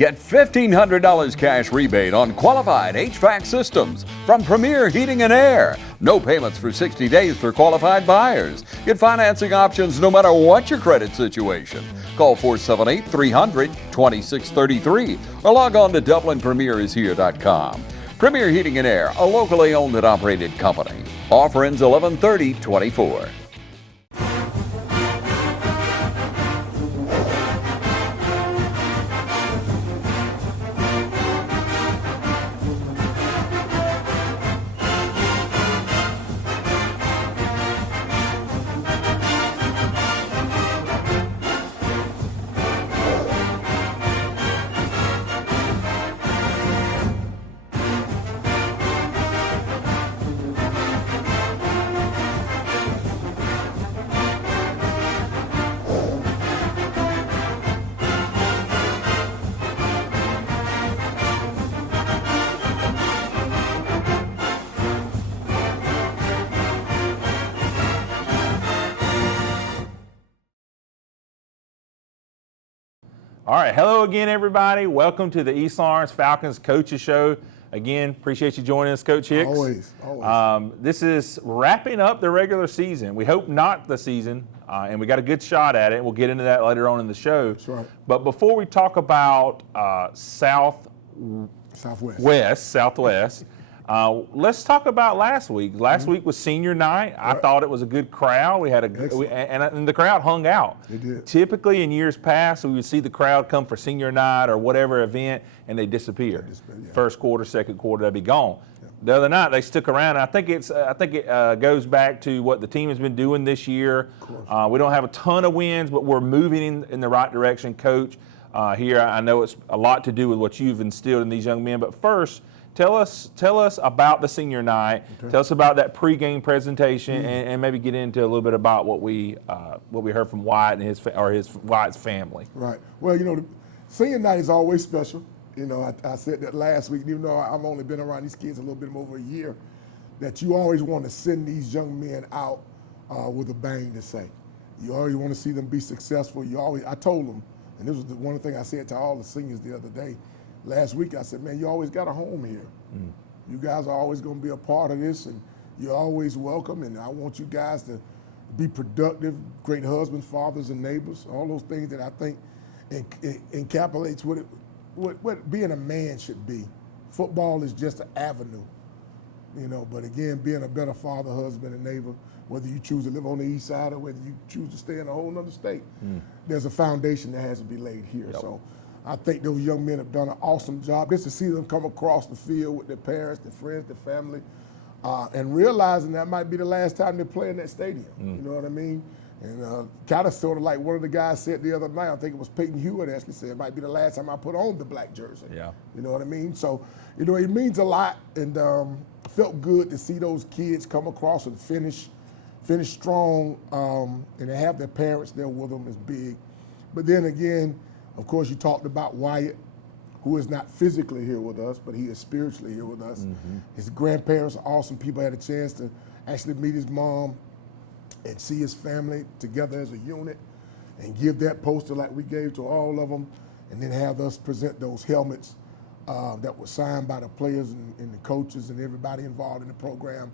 Get $1,500 cash rebate on qualified HVAC systems from Premier Heating and Air. No payments for 60 days for qualified buyers. Get financing options no matter what your credit situation. Call 478-300-2633 or log on to DublinPremierIsHere.com. Premier Heating and Air, a locally owned and operated company. Offer ends 11/30/24. All right, hello again, everybody. Welcome to the East Lawrence Falcons Coaches Show. Again, appreciate you joining us, Coach Hicks. Always. This is wrapping up the regular season. We hope not the season, and we got a good shot at it. We'll get into that later on in the show. That's right. But before we talk about Southwest, let's talk about last week. Last week was senior night. I thought it was a good crowd. We had and the crowd hung out. They did. Typically in years past, we would see the crowd come for senior night or whatever event, and they disappear. First quarter, second quarter, they'd be gone. Yeah. The other night they stuck around. I think it goes back to what the team has been doing this year. We don't have a ton of wins, but we're moving in the right direction, Coach. Here, I know it's a lot to do with what you've instilled in these young men. But first, tell us about the senior night. Okay. Tell us about that pregame presentation, and maybe get into a little bit about what we heard from Wyatt and Wyatt's family. Right. Well, the senior night is always special. I said that last week. Even though I've only been around these kids a little bit more over a year, that you always want to send these young men out with a bang to say. You always want to see them be successful. I told them, and this was one thing I said to all the seniors the other day. Last week I said, man, you always got a home here. You guys are always going to be a part of this, and you're always welcome, and I want you guys to be productive, great husbands, fathers, and neighbors, all those things that I think encapsulates what being a man should be. Football is just an avenue, but again, being a better father, husband, and neighbor, whether you choose to live on the east side or whether you choose to stay in a whole other state, there's a foundation that has to be laid here. Yep. So I think those young men have done an awesome job. Just to see them come across the field with their parents, their friends, their family, and realizing that might be the last time they play in that stadium. You know what I mean? And kind of sort of like one of the guys said the other night, I think it was Peyton Hewitt actually said, it might be the last time I put on the black jersey. Yeah. You know what I mean? So, it means a lot, and felt good to see those kids come across and finish strong, and to have their parents there with them is big. But then again, of course, you talked about Wyatt, who is not physically here with us, but he is spiritually here with us. His grandparents are awesome people. I had a chance to actually meet his mom and see his family together as a unit and give that poster like we gave to all of them, and then have us present those helmets that were signed by the players and the coaches and everybody involved in the program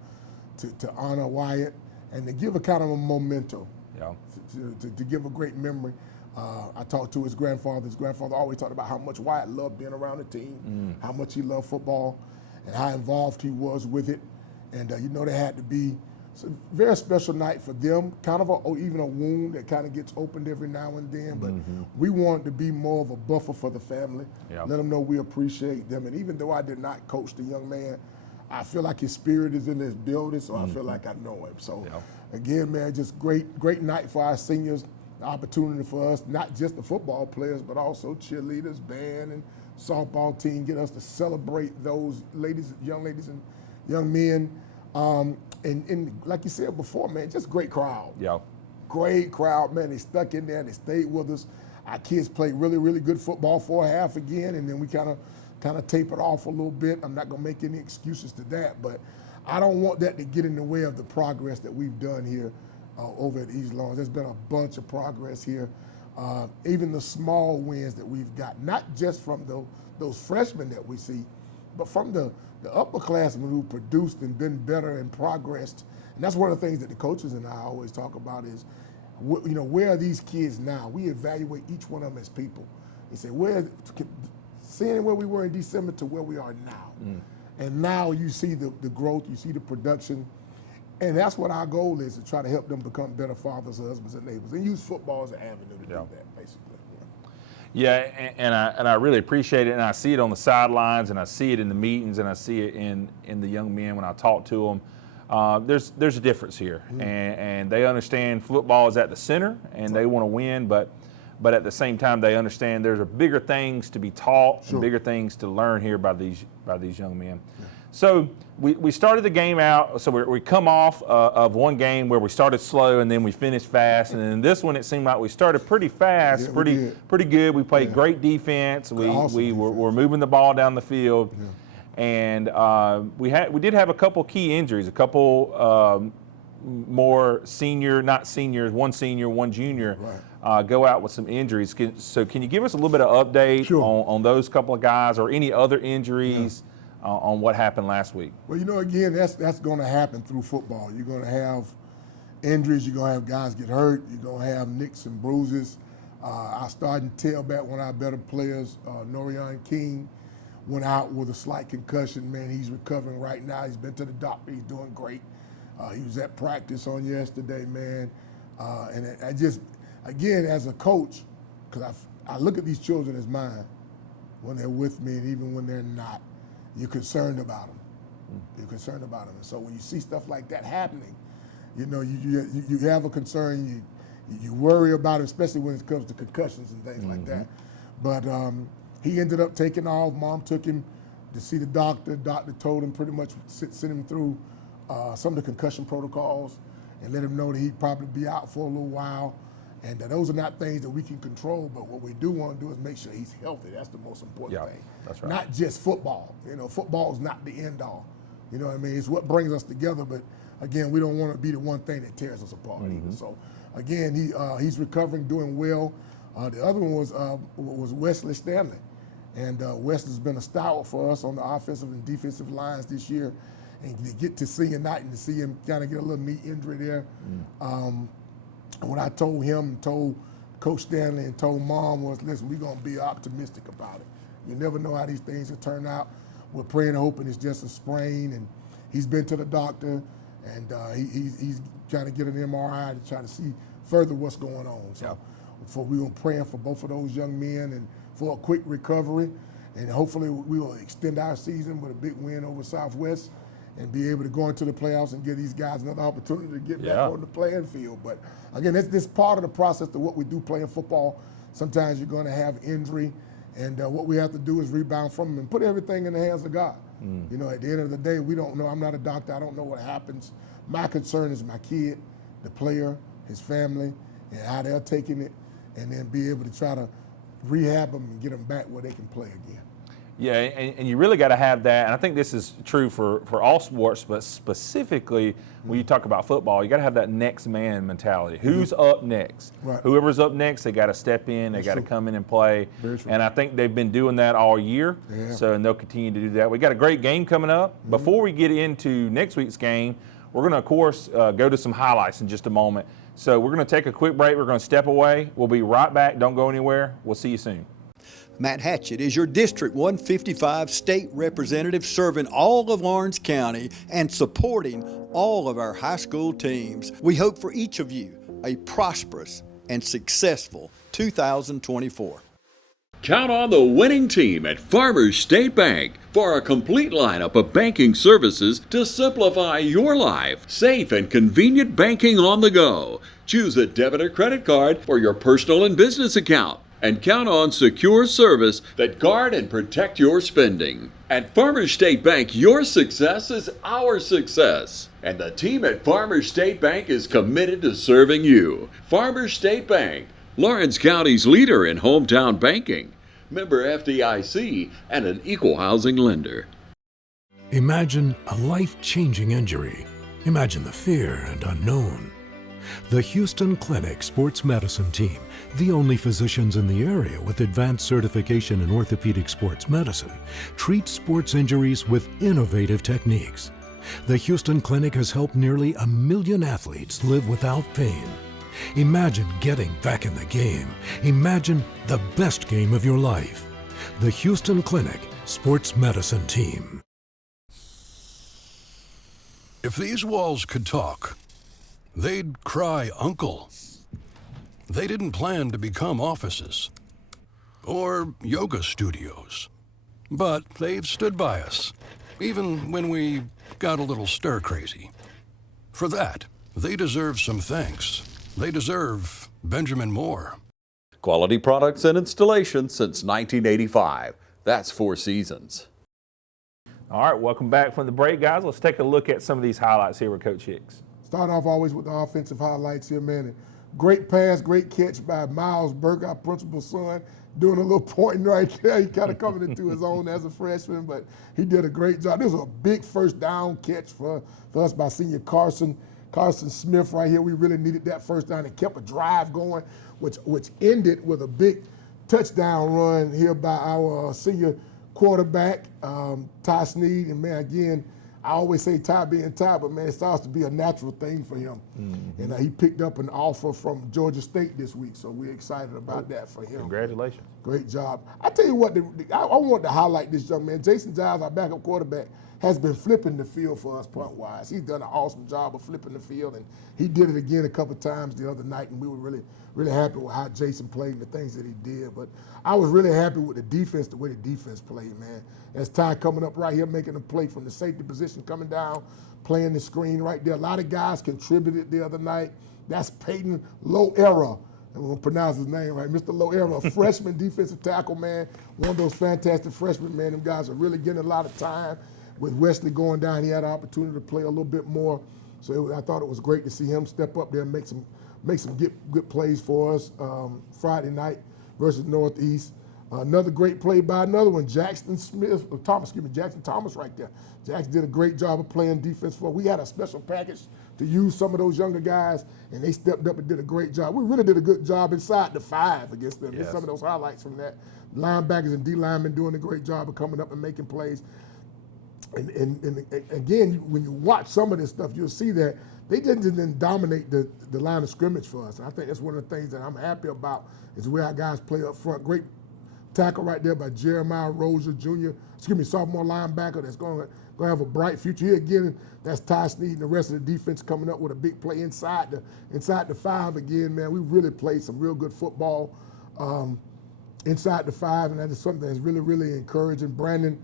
to honor Wyatt and to give a kind of a memento, to give a great memory. I talked to his grandfather. His grandfather always talked about how much Wyatt loved being around the team, how much he loved football, and how involved he was with it. And there had to be a very special night for them, kind of even a wound that kind of gets opened every now and then. But we wanted to be more of a buffer for the family, let them know we appreciate them. And even though I did not coach the young man, I feel like his spirit is in this building, so I feel like I know him. So again, man, just great night for our seniors. The opportunity for us, not just the football players, but also cheerleaders, band, and softball team, get us to celebrate those young ladies and young men. And like you said before, man, just great crowd. Yeah. Great crowd, man. They stuck in there and they stayed with us. Our kids played really, really good football for a half again, and then we kind of tapered off a little bit. I'm not going to make any excuses to that, but I don't want that to get in the way of the progress that we've done here over at East Lawrence. There's been a bunch of progress here even the small wins that we've got, not just from those freshmen that we see, but from the upperclassmen who produced and been better and progressed. And that's one of the things that the coaches and I always talk about is, where are these kids now? We evaluate each one of them as people. You say, seeing where we were in December to where we are now. And now you see the growth, you see the production. And that's what our goal is, to try to help them become better fathers, husbands, and neighbors, and use football as an avenue to do that, basically. Yeah, and I really appreciate it, and I see it on the sidelines, and I see it in the meetings, and I see it in the young men when I talk to them. There's a difference here, and they understand football is at the center, and they want to win, but at the same time they understand there's bigger things to be taught, and bigger things to learn here by these young men. So we started the game out, so we come off of one game where we started slow and then we finished fast, and in this one it seemed like we started pretty fast, pretty good. We played great defense. We were moving the ball down the field, and we did have a couple key injuries, a couple more not seniors, one senior, one junior, go out with some injuries. So can you give us a little bit of update on those couple of guys, or any other injuries? On what happened last week? Well, again, that's going to happen through football. You're going to have injuries. You're going to have guys get hurt. You're going to have nicks and bruises. Our starting tailback, one of our better players, Norian King, went out with a slight concussion. Man, he's recovering right now. He's been to the doctor. He's doing great. He was at practice on yesterday, man. And I just, again, as a coach, because I look at these children as mine when they're with me, and even when they're not. You're concerned about them. You're concerned about them. And so when you see stuff like that happening, you have a concern. You worry about it, especially when it comes to concussions and things like that. But he ended up taking off. Mom took him to see the doctor. Doctor told him pretty much sent him through some of the concussion protocols and let him know that he'd probably be out for a little while. And those are not things that we can control, but what we do want to do is make sure he's healthy. That's the most important thing. That's right. Not just football. Football is not the end all. You know what I mean? It's what brings us together, but again, we don't want to be the one thing that tears us apart either. So again, he's recovering, doing well. The other one was Wesley Stanley. And Wesley's been a stalwart for us on the offensive and defensive lines this year. And to get to senior night and to see him kind of get a little knee injury there, what I told him, told Coach Stanley, and told Mom was, listen, we're going to be optimistic about it. You never know how these things will turn out. We're praying and hoping it's just a sprain, and he's been to the doctor, and he's trying to get an MRI to try to see further what's going on. So we're praying for both of those young men and for a quick recovery, and hopefully we will extend our season with a big win over Southwest and be able to go into the playoffs and give these guys another opportunity to get back on the playing field. But again, that's this part of the process of what we do playing football. Sometimes you're going to have injury, and what we have to do is rebound from them and put everything in the hands of God. At the end of the day, we don't know. I'm not a doctor. I don't know what happens. My concern is my kid, the player, his family, and how they're taking it, and then be able to try to rehab them and get them back where they can play again. Yeah, and you really got to have that, and I think this is true for all sports, but specifically when you talk about football, you got to have that next man mentality. Who's up next? Right. Whoever's up next, they got to step in, they got to come in and play. And I think they've been doing that all year, and they'll continue to do that. We got a great game coming up. Before we get into next week's game, we're going to, of course, go to some highlights in just a moment. So we're going to take a quick break. We're going to step away. We'll be right back. Don't go anywhere. We'll see you soon. Matt Hatchett is your District 155 state representative, serving all of Orange County and supporting all of our high school teams. We hope for each of you a prosperous and successful 2024. Count on the winning team at Farmers State Bank for a complete lineup of banking services to simplify your life. Safe and convenient banking on the go. Choose a debit or credit card for your personal and business account. And count on secure service that guard and protect your spending. At Farmers State Bank, your success is our success. And the team at Farmers State Bank is committed to serving you. Farmers State Bank, Lawrence County's leader in hometown banking. Member FDIC and an equal housing lender. Imagine a life-changing injury. Imagine the fear and unknown. The Houston Clinic Sports Medicine Team, the only physicians in the area with advanced certification in orthopedic sports medicine, treats sports injuries with innovative techniques. The Houston Clinic has helped nearly 1 million athletes live without pain. Imagine getting back in the game. Imagine the best game of your life. The Houston Clinic Sports Medicine Team. If these walls could talk, they'd cry uncle. They didn't plan to become offices or yoga studios, but they've stood by us, even when we got a little stir-crazy. For that, they deserve some thanks. They deserve Benjamin Moore. Quality products and installation since 1985. That's 4 seasons. All right, welcome back from the break, guys. Let's take a look at some of these highlights here with Coach Hicks. Start off always with the offensive highlights here, man. Great pass, great catch by Miles Burke, our principal's son, doing a little pointing right there. He kind of coming into his own as a freshman, but he did a great job. This was a big first down catch for us by senior Carson Smith right here. We really needed that first down. It kept a drive going, which ended with a big touchdown run here by our senior quarterback, Ty Snead. And, man, again, I always say Ty being Ty, but, man, it starts to be a natural thing for him. Mm-hmm. And he picked up an offer from Georgia State this week, so we're excited about that for him. Congratulations. Great job. I tell you what, I want to highlight this young man. Jason Giles, our backup quarterback, has been flipping the field for us punt-wise. He's done an awesome job of flipping the field, and he did it again a couple of times the other night, and we were really, really happy with how Jason played and the things that he did. But I was really happy with the defense, the way the defense played, man. As Ty coming up right here, making a play from the safety position, coming down, playing the screen right there. A lot of guys contributed the other night. That's Peyton Loera. I'm going to pronounce his name right. Mr. Loera, a freshman defensive tackle, man. One of those fantastic freshmen, man. Them guys are really getting a lot of time. With Wesley going down, he had an opportunity to play a little bit more. So I thought it was great to see him step up there and make some good plays for us Friday night versus Northeast. Another great play by another one, Jackson Thomas right there. Jackson did a great job of playing defense for us. We had a special package to use some of those younger guys, and they stepped up and did a great job. We really did a good job inside the 5 against them. Yes. Some of those highlights from that. Linebackers and D-linemen doing a great job of coming up and making plays. And again, when you watch some of this stuff, you'll see that they didn't dominate the line of scrimmage for us. And I think that's one of the things that I'm happy about is where our guys play up front. Great tackle right there by Jeremiah Rozier Jr., sophomore linebacker that's going to have a bright future. Here again, that's Ty Snead and the rest of the defense coming up with a big play inside the 5 again, man. We really played some real good football inside the 5, and that is something that's really, really encouraging. Brandon,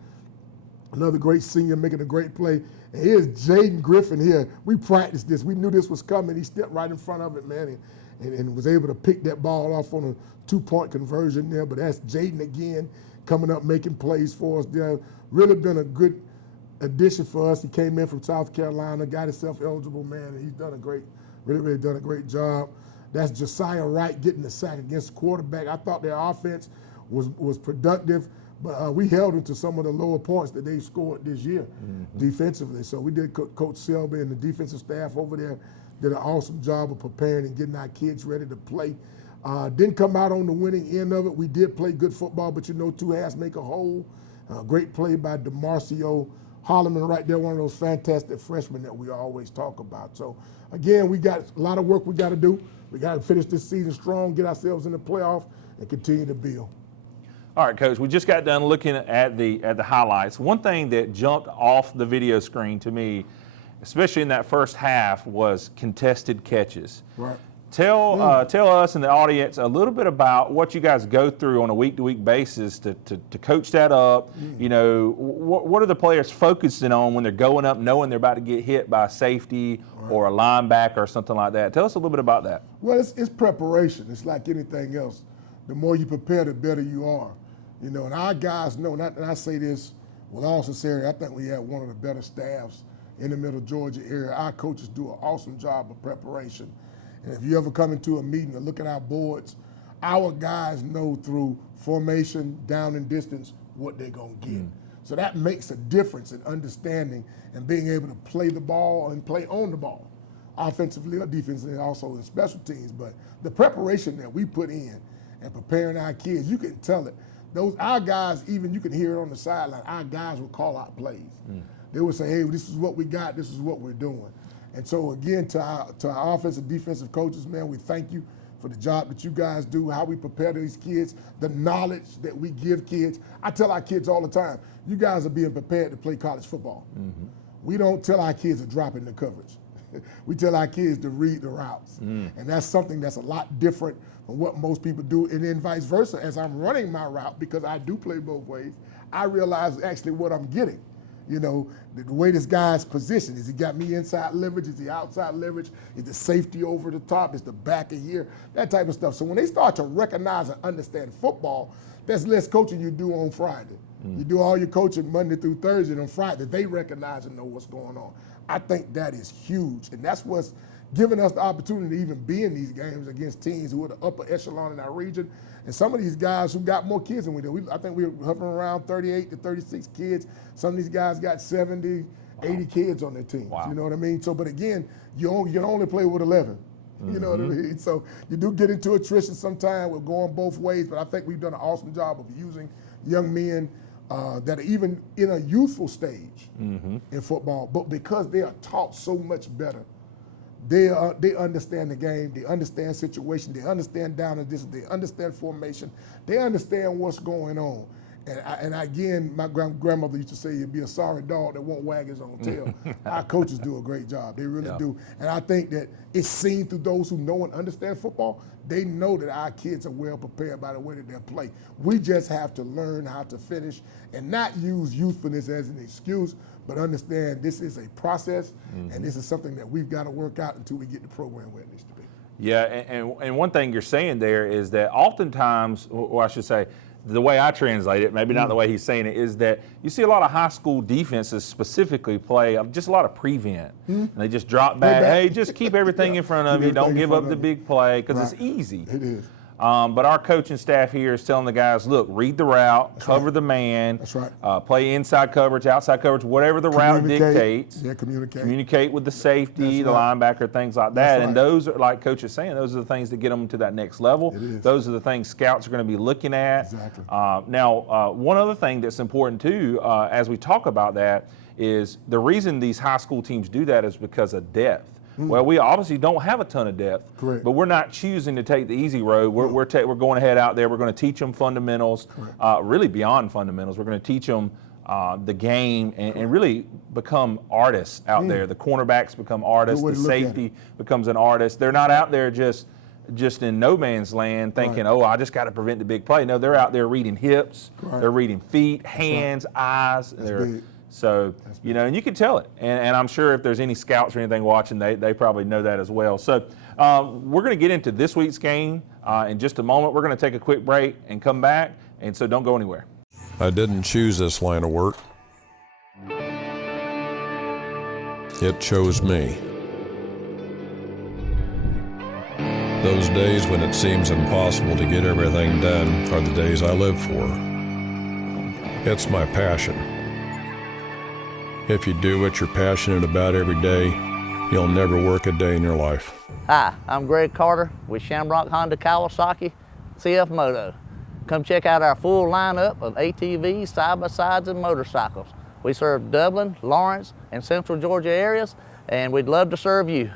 another great senior, making a great play. And here's Jaden Griffin here. We practiced this. We knew this was coming. He stepped right in front of it, man, and was able to pick that ball off on a 2-point conversion there. But that's Jaden again coming up, making plays for us there. Really been a good addition for us. He came in from South Carolina, got himself eligible, man, and he's done a great, really done a great job. That's Josiah Wright getting the sack against the quarterback. I thought their offense was productive. But we held them to some of the lower points that they scored this year defensively. So we did, Coach Selby and the defensive staff over there did an awesome job of preparing and getting our kids ready to play. Didn't come out on the winning end of it. We did play good football, but 2 halves make a whole. Great play by DeMarcio Holloman right there, one of those fantastic freshmen that we always talk about. So again, we got a lot of work we got to do. We got to finish this season strong, get ourselves in the playoff, and continue to build. All right, Coach, we just got done looking at the highlights. One thing that jumped off the video screen to me, especially in that first half, was contested catches. Right. Tell us and the audience a little bit about what you guys go through on a week-to-week basis to coach that up. You know, what are the players focusing on when they're going up knowing they're about to get hit by a safety or a linebacker or something like that? Tell us a little bit about that. Well, it's preparation. It's like anything else. The more you prepare, the better you are. You know, and our guys know, and I say this with all sincerity, I think we have one of the better staffs in the middle Georgia area. Our coaches do an awesome job of preparation. And if you ever come into a meeting and look at our boards, our guys know through formation, down and distance, what they're going to get. So that makes a difference in understanding and being able to play the ball and play on the ball. offensively or defensively, also in special teams. But the preparation that we put in and preparing our kids, you can tell it. Our guys, even you can hear it on the sideline, our guys will call out plays. They would say, hey, this is what we got, this is what we're doing. And so again, to our offensive, defensive coaches, man, we thank you for the job that you guys do, how we prepare these kids, the knowledge that we give kids. I tell our kids all the time, you guys are being prepared to play college football. We don't tell our kids to drop in the coverage. We tell our kids to read the routes. And that's something that's a lot different from what most people do. And then vice versa, as I'm running my route, because I do play both ways, I realize actually what I'm getting. You know, the way this guy's positioned. Is he got me inside leverage? Is he outside leverage? Is the safety over the top? Is the back of here? That type of stuff. So when they start to recognize and understand football, there's less coaching you do on Friday. You do all your coaching Monday through Thursday, and on Friday they recognize and know what's going on. I think that is huge, and that's what's giving us the opportunity to even be in these games against teams who are the upper echelon in our region. And some of these guys who got more kids than we do. I think we were hovering around 38 to 36 kids. Some of these guys got 70, 80 kids on their teams. Wow. You know what I mean? So, but again, you can only play with 11. You know what I mean? So you do get into attrition sometimes. We're going both ways, but I think we've done an awesome job of using young men that are even in a youthful stage in football, but because they are taught so much better, they understand the game, they understand situation, they understand down and distance, they understand formation, they understand what's going on. And again, my grandmother used to say, you'd be a sorry dog that won't wag his own tail. Our coaches do a great job. They really do. And I think that it's seen through those who know and understand football. They know that our kids are well prepared by the way that they play. We just have to learn how to finish and not use youthfulness as an excuse, but understand this is a process, and this is something that we've got to work out until we get the program where it needs to be. Yeah, and one thing you're saying there is that oftentimes, or I should say, the way I translate it, maybe not the way he's saying it, is that you see a lot of high school defenses specifically play just a lot of prevent. And they just drop back, hey, just keep everything in front of you, don't give up the big play, because it's easy. It is. But our coaching staff here is telling the guys, look, read the route, cover the man, play inside coverage, outside coverage, whatever the route dictates. Yeah, communicate. Communicate with the safety, the linebacker, things like that. And those are, like Coach is saying, those are the things that get them to that next level. Those are the things scouts are going to be looking at. Exactly. Now, one other thing that's important too, as we talk about that, is the reason these high school teams do that is because of depth. Well, we obviously don't have a ton of depth, but we're not choosing to take the easy road. We're going ahead out there. We're going to teach them fundamentals, really beyond fundamentals. We're going to teach them the game and really become artists out there. The cornerbacks become artists. The safety becomes an artist. They're not out there just in no man's land thinking, oh, I just got to prevent the big play. No, they're out there reading hips. They're reading feet, hands, eyes. So, you know, and you can tell it. And I'm sure if there's any scouts or anything watching, they probably know that as well. So we're going to get into this week's game in just a moment. We're going to take a quick break and come back. And so don't go anywhere. I didn't choose this line of work. It chose me. Those days when it seems impossible to get everything done are the days I live for. It's my passion. If you do what you're passionate about every day, you'll never work a day in your life. Hi, I'm Greg Carter with Shamrock Honda Kawasaki CF Moto. Come check out our full lineup of ATVs, side-by-sides, and motorcycles. We serve Dublin, Lawrence, and Central Georgia areas, and we'd love to serve you.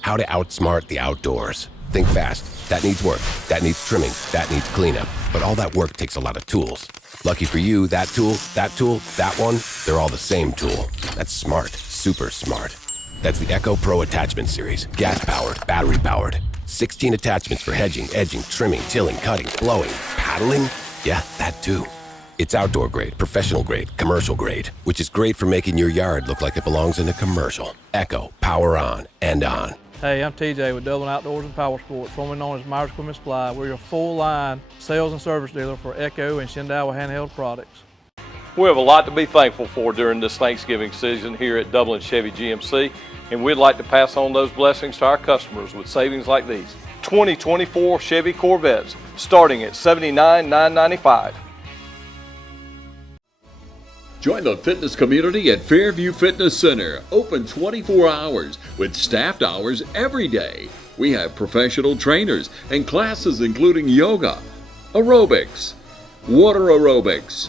How to outsmart the outdoors. Think fast. That needs work. That needs trimming. That needs cleanup. But all that work takes a lot of tools. Lucky for you, that tool, that one, they're all the same tool. That's smart. Super smart. That's the Echo Pro Attachment Series. Gas-powered, battery-powered. 16 attachments for hedging, edging, trimming, tilling, cutting, blowing, paddling. Yeah, that too. It's outdoor grade, professional grade, commercial grade, which is great for making your yard look like it belongs in a commercial. Echo, power on and on. Hey, I'm TJ with Dublin Outdoors and Power Sports, formerly known as Myers Equipment Supply. We're your full-line sales and service dealer for Echo and Shendawa handheld products. We have a lot to be thankful for during this Thanksgiving season here at Dublin Chevy GMC, and we'd like to pass on those blessings to our customers with savings like these. 2024 Chevy Corvettes starting at $79,995. Join the fitness community at Fairview Fitness Center, open 24 hours with staffed hours every day. We have professional trainers and classes including yoga, aerobics, water aerobics.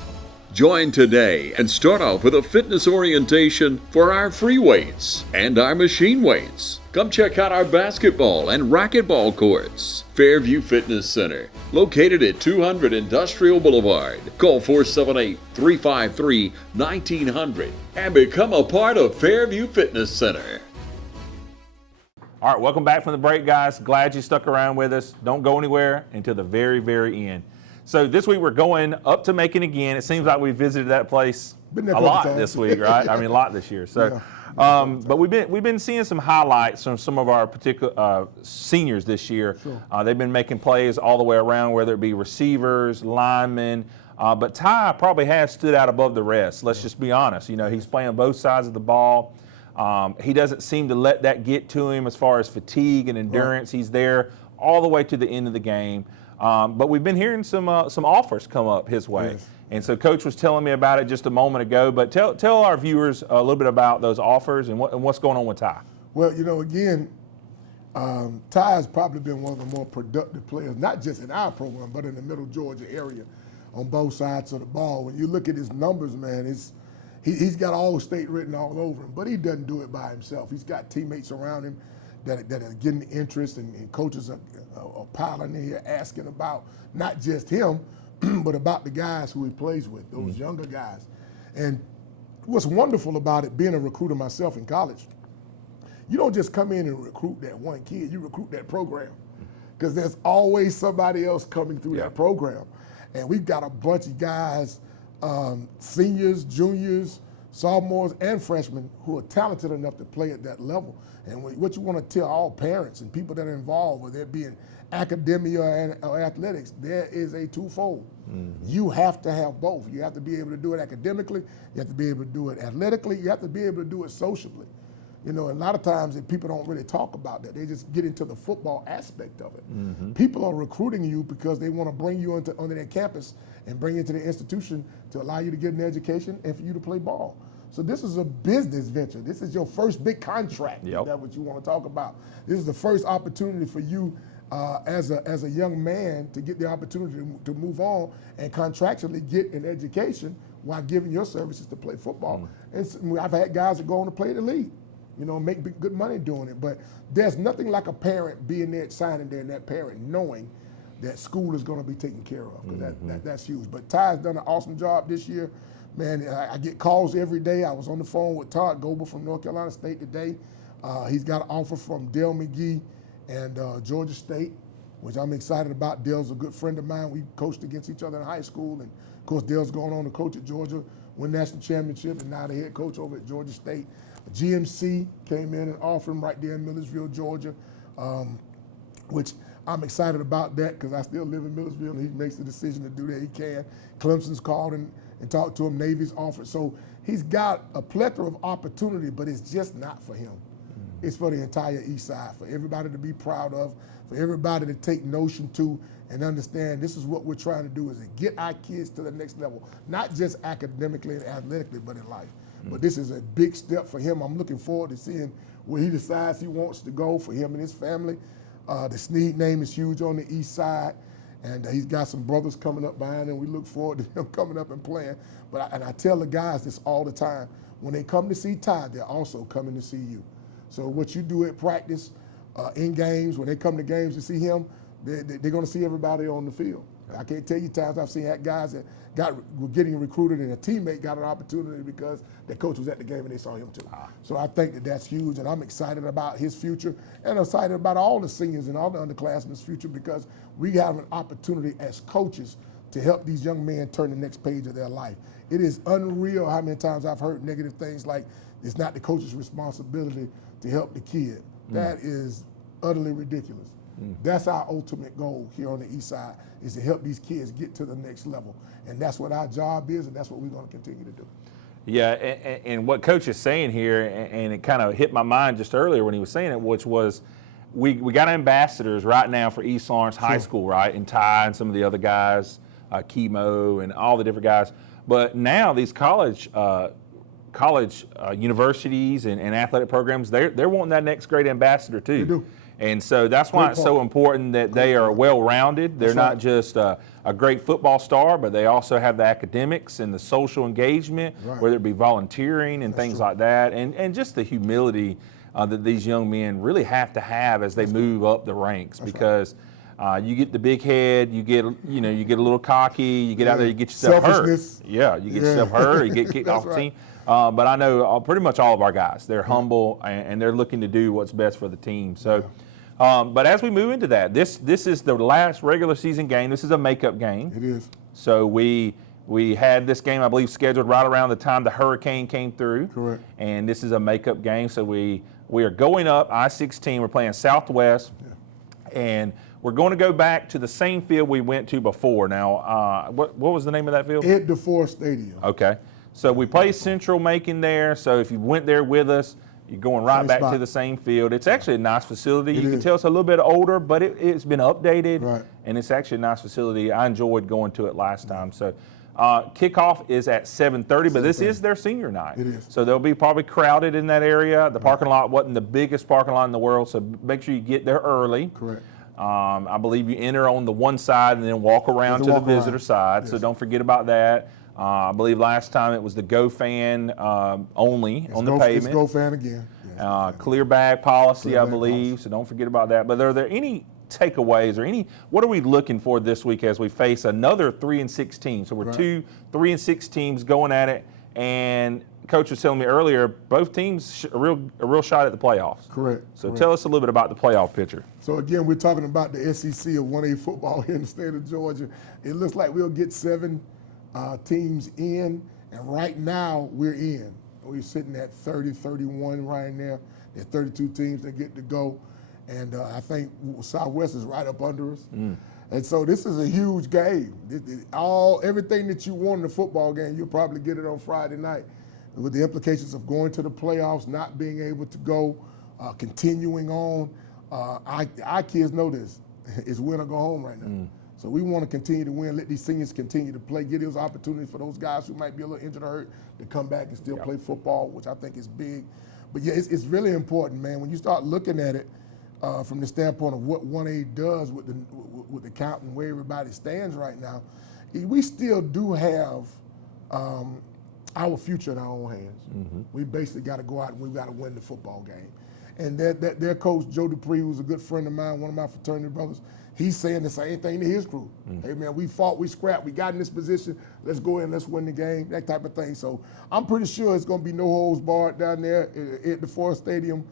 Join today and start off with a fitness orientation for our free weights and our machine weights. Come check out our basketball and racquetball courts. Fairview Fitness Center, located at 200 Industrial Boulevard. Call 478-353-1900 and become a part of Fairview Fitness Center. All right, welcome back from the break, guys. Glad you stuck around with us. Don't go anywhere until the very, very end. So this week we're going up to Macon again. It seems like we visited that place a lot this week, right? I mean, a lot this year. So, but we've been seeing some highlights from some of our particular seniors this year. Sure. They've been making plays all the way around, whether it be receivers, linemen. But Ty probably has stood out above the rest. Let's just be honest. You know, he's playing both sides of the ball. He doesn't seem to let that get to him as far as fatigue and endurance. Right. He's there all the way to the end of the game. But we've been hearing some offers come up his way. Yes. And so Coach was telling me about it just a moment ago. But tell our viewers a little bit about those offers and what's going on with Ty. Well, you know, again, Ty has probably been one of the more productive players, not just in our program, but in the Middle Georgia area on both sides of the ball. When you look at his numbers, man, he's got all state written all over him, but he doesn't do it by himself. He's got teammates around him that are getting interest, and coaches are piling in here asking about not just him, but about the guys who he plays with, those younger guys. And what's wonderful about it, being a recruiter myself in college, you don't just come in and recruit that one kid, you recruit that program, because there's always somebody else coming through that program. And we've got a bunch of guys, seniors, juniors, sophomores, and freshmen who are talented enough to play at that level. And what you want to tell all parents and people that are involved, whether it be in academia or athletics, there is a twofold. You have to have both. You have to be able to do it academically, you have to be able to do it athletically, you have to be able to do it socially. You know, a lot of times people don't really talk about that. They just get into the football aspect of it. People are recruiting you because they want to bring you onto their campus and bring you to the institution to allow you to get an education and for you to play ball. So this is a business venture. This is your first big contract. Yep. That's what you want to talk about. This is the first opportunity for you as a young man to get the opportunity to move on and contractually get an education while giving your services to play football. And I've had guys that go on to play the league, you know, make good money doing it. But there's nothing like a parent being there, signing there, and that parent knowing that school is going to be taken care of, because that's huge. But Ty's done an awesome job this year. Man, I get calls every day. I was on the phone with Todd Goebel from North Carolina State today. He's got an offer from Dale McGee and Georgia State, which I'm excited about. Dale's a good friend of mine. We coached against each other in high school. And, of course, Dale's going on to coach at Georgia, win national championship, and now the head coach over at Georgia State. GMC came in and offered him right there in Millersville, Georgia, which I'm excited about that because I still live in Millersville, and he makes the decision to do that. He can. Clemson's called and talked to him. Navy's offered. So he's got a plethora of opportunity, but it's just not for him. It's for the entire East Side, for everybody to be proud of, for everybody to take notion to and understand this is what we're trying to do, is to get our kids to the next level, not just academically and athletically, but in life. But this is a big step for him. I'm looking forward to seeing where he decides he wants to go for him and his family. The Snead name is huge on the East Side, and he's got some brothers coming up behind him. We look forward to him coming up and playing. But I tell the guys this all the time. When they come to see Ty, they're also coming to see you. So what you do at practice, in games, when they come to games to see him, they're going to see everybody on the field. I can't tell you times I've seen guys that were getting recruited and a teammate got an opportunity because their coach was at the game and they saw him too. So I think that's huge, and I'm excited about his future, and I'm excited about all the seniors and all the underclassmen's future, because we have an opportunity as coaches to help these young men turn the next page of their life. It is unreal how many times I've heard negative things like it's not the coach's responsibility to help the kid. That is utterly ridiculous. That's our ultimate goal here on the East Side, is to help these kids get to the next level. And that's what our job is, and that's what we're going to continue to do. Yeah, and what Coach is saying here, and it kind of hit my mind just earlier when he was saying it, which was we got ambassadors right now for East Lawrence High School, right? And Ty and some of the other guys, Chemo and all the different guys. But now these college universities and athletic programs, they're wanting that next great ambassador too. They do. And so that's why it's so important that they are well-rounded. They're not just a great football star, but they also have the academics and the social engagement, whether it be volunteering and things like that, and just the humility that these young men really have to have as they move up the ranks, because you get the big head, you get a little cocky, you get out there, you get yourself hurt. Yeah, you get yourself hurt, you get kicked off the team. But I know pretty much all of our guys, they're humble and they're looking to do what's best for the team. So, but as we move into that, this is the last regular season game. This is a makeup game. It is. So we had this game, I believe, scheduled right around the time the hurricane came through. Correct. And this is a makeup game. So we are going up I-16. We're playing Southwest, and we're going to go back to the same field we went to before. Now, what was the name of that field? Ed DeForest Stadium. Okay. So we play Central Macon there. So if you went there with us, you're going right back to the same field. It's actually a nice facility. You can tell it's a little bit older, but it's been updated, and it's actually a nice facility. I enjoyed going to it last time. So kickoff is at 7:30, but this is their senior night. It is. So they'll be probably crowded in that area. The parking lot wasn't the biggest parking lot in the world, so make sure you get there early. Correct. I believe you enter on the one side and then walk around to the visitor side, so don't forget about that. I believe last time it was the Go Fan only on the pavement. It's Go Fan again. Yes, clear bag policy, I believe, so don't forget about that. But are there any takeaways or what are we looking for this week as we face another 3-6 team? So we're 2 3-6 teams going at it, and Coach was telling me earlier, both teams a real shot at the playoffs. Correct. So tell us a little bit about the playoff picture. So again, we're talking about the SEC of 1A football here in the state of Georgia. It looks like we'll get 7 teams in, and right now we're in. We're sitting at 30-31 right now. There's 32 teams that get to go, and I think Southwest is right up under us. And so this is a huge game. Everything that you want in a football game, you'll probably get it on Friday night, with the implications of going to the playoffs, not being able to go, continuing on. Our kids know this. It's win or go home right now. So we want to continue to win, let these seniors continue to play, give those opportunities for those guys who might be a little injured or hurt to come back and still play football, which I think is big. But yeah, it's really important, man. When you start looking at it from the standpoint of what 1A does with the count and where everybody stands right now, we still do have our future in our own hands. We basically got to go out and we've got to win the football game. And their coach, Joe Dupree, who's a good friend of mine, one of my fraternity brothers, he's saying the same thing to his crew. Hey, man, we fought, we scrapped, we got in this position. Let's go in, let's win the game, that type of thing. So I'm pretty sure it's going to be no holds barred down there at the Forest Stadium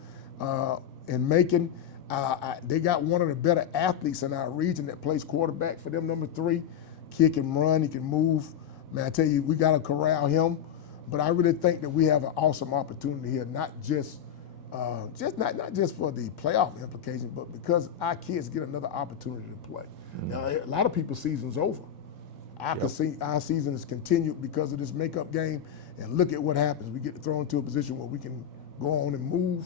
in Macon. They got one of the better athletes in our region that plays quarterback for them, number 3. Kid can run, he can move. Man, I tell you, we got to corral him. But I really think that we have an awesome opportunity here, not just for the playoff implications, but because our kids get another opportunity to play. Now, a lot of people's season's over. Our season is continued because of this makeup game, and look at what happens. We get thrown into a position where we can go on and move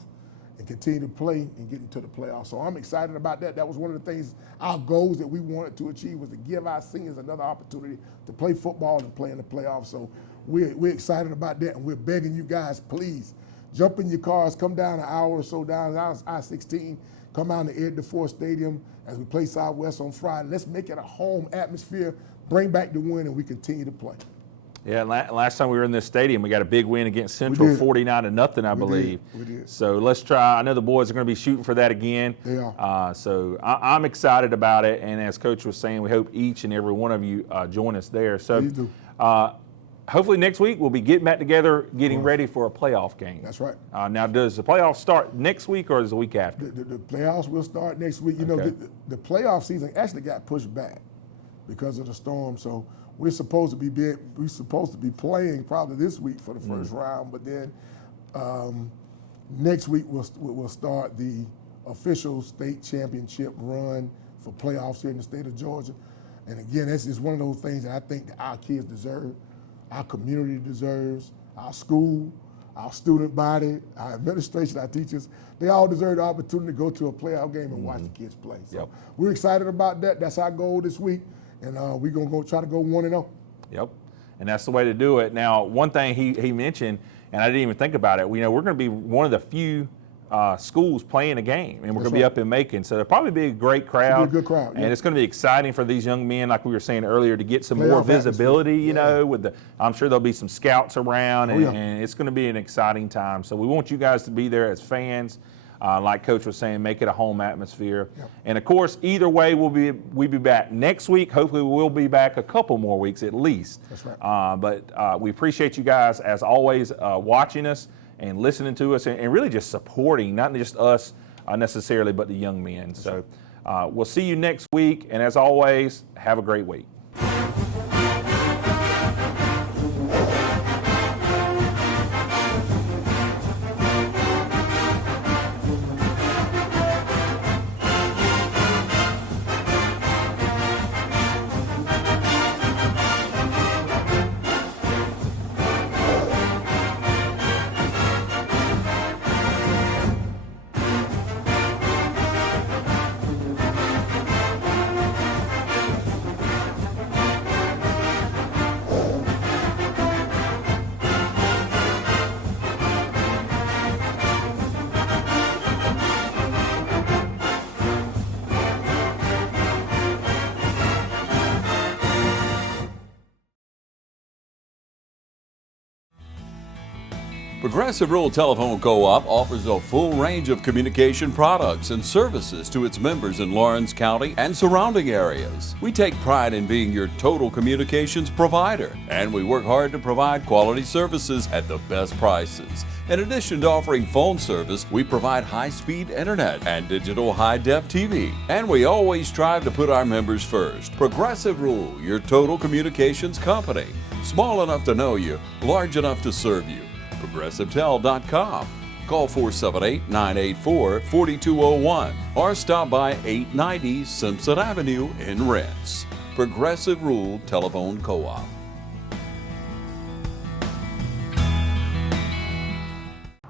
and continue to play and get into the playoffs. So I'm excited about that. That was one of the things, our goals that we wanted to achieve was to give our seniors another opportunity to play football and play in the playoffs. So we're excited about that, and we're begging you guys, please, jump in your cars, come down an hour or so down I-16, come out to Ed DeForest Stadium as we play Southwest on Friday. Let's make it a home atmosphere, bring back the win, and we continue to play. Yeah, last time we were in this stadium, we got a big win against Central, 49-0, I believe. We did. So let's try. I know the boys are going to be shooting for that again. They are. So I'm excited about it, and as Coach was saying, we hope each and every one of you join us there. So Please do. Hopefully next week we'll be getting back together, getting ready for a playoff game. That's right. Now, does the playoffs start next week or is it the week after? The playoffs will start next week. You know, the playoff season actually got pushed back because of the storm. So we're supposed to be playing probably this week for the first round, but then next week we'll start the official state championship run for playoffs here in the state of Georgia. And again, that's just one of those things that I think that our kids deserve. Our community deserves, our school, our student body, our administration, our teachers, they all deserve the opportunity to go to a playoff game and watch the kids play. So we're excited about that. That's our goal this week, and we're going to try to go 1-0. Yep. and that's the way to do it. Now, one thing he mentioned, and I didn't even think about it, we're going to be one of the few schools playing a game, and we're going to be up in Macon, so there'll probably be a great crowd. It'll be a good crowd, and it's going to be exciting for these young men, like we were saying earlier, to get some more visibility. You know, I'm sure there'll be some scouts around, and it's going to be an exciting time. So we want you guys to be there as fans. Like Coach was saying, make it a home atmosphere. And of course, either way, we'll be back next week. Hopefully, we'll be back a couple more weeks at least. That's right. But we appreciate you guys as always watching us and listening to us, and really just supporting, not just us necessarily, but the young men. So we'll see you next week, and as always, have a great week. Progressive Rural Telephone Co-op offers a full range of communication products and services to its members in Lawrence County and surrounding areas. We take pride in being your total communications provider, and we work hard to provide quality services at the best prices. In addition to offering phone service, we provide high-speed internet and digital high-def TV. And we always strive to put our members first. Progressive Rural, your total communications company. Small enough to know you, large enough to serve you. ProgressiveTel.com. Call 478-984-4201 or stop by 890 Simpson Avenue in Rents. Progressive Rural Telephone Co-op.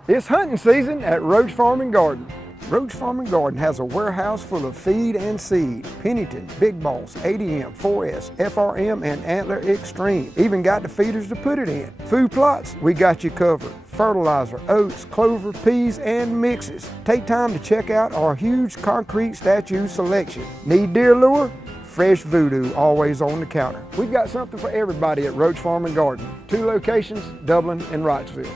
It's hunting season at Roach Farm and Garden. Roach Farm and Garden has a warehouse full of feed and seed. Pennington, Big Boss, ADM, 4S, FRM, and Antler Extreme. Even got the feeders to put it in. Food plots, we got you covered. Fertilizer, oats, clover, peas, and mixes. Take time to check out our huge concrete statue selection. Need deer lure? Fresh Voodoo always on the counter. We've got something for everybody at Roach Farm and Garden. 2 locations, Dublin and Wrightsville.